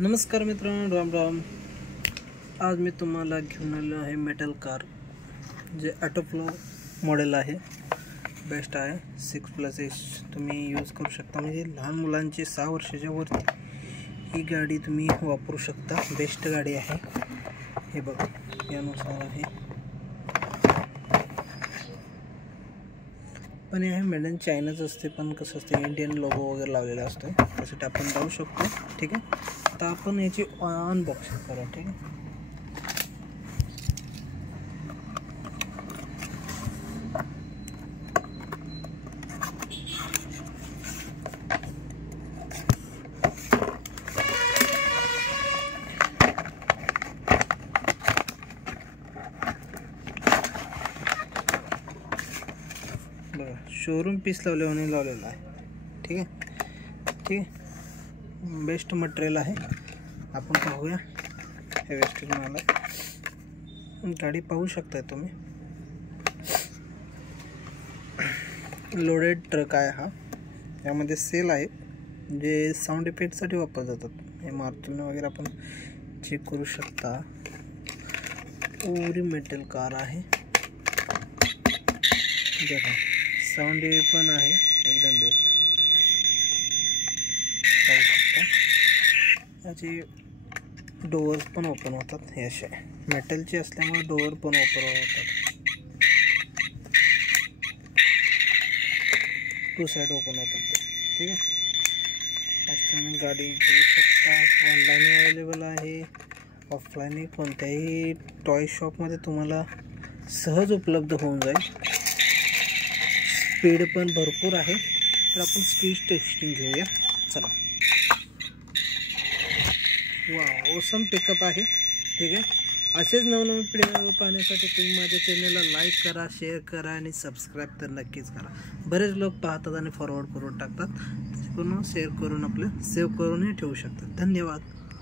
नमस्कार मित्रांनो, राम राम। आज मी तुम्हाला घेऊन आलो आहे मेटल कार, जे ऑटोफ्लो मॉडेल आहे। बेस्ट आहे। 6+H तुम्ही यूज करू शकता, म्हणजे लहान मुलांची 6 वर्षाच्या वरती ही गाडी तुम्ही वापरू शकता। बेस्ट गाडी आहे। हे बघा, यानुसार आहे, पण हे मेड इन चायनाच असते, पण कसं असते इंडियन लोगो वगैरे लावलेला असतो, त्यासाठी आपण जाऊ शकतो। ठीक आहे, आता आपण याची अनबॉक्सिंग करू। ठीक आहे, बघा शोरूम पीस लावलेला आहे। ठीक आहे, बेस्ट मटेरियल आहे। आपण पाहूया, हे वेस्टेज माल आहे। गाडी पाहू शकता तुम्ही, लोडेड ट्रक आहे हा। यामध्ये सेल आहे, जे साऊंड इफेक्टसाठी वापरले जातात। हे मार्तून वगैरे आपण चेक करू शकता। ओरी मेटल कार आहे, देखा साऊंड पण आहे, एकदम बेस्ट। पाहू शकता, याचे डोअर्स पण ओपन होतात। हे असे मेटलचे असल्यामुळे डोअर पण ओपन होतात, 2 साइड ओपन होतात ते। ठीक आहे, आज तुम्ही गाडी घेऊ शकता। ऑनलाईन अवेलेबल आहे, ऑफलाईन कोणत्याही टॉय शॉपमध्ये तुम्हाला सहज उपलब्ध होऊन जाईल। स्पीड पण भरपूर आहे, तर आपण स्पीड टेस्टिंग घेऊया। चला, वा ओसम पिकअप आहे। ठीक आहे, असेच नवनवीन व्हिडिओ पाहण्यासाठी तुम्ही माझ्या चॅनलला लाईक करा, शेअर करा आणि सबस्क्राईब तर नक्कीच करा। बरेच लोक पाहतात आणि फॉरवर्ड करून टाकतात, त्याच्याकडून शेअर करून आपलं सेव्ह करूनही ठेवू शकतात। धन्यवाद।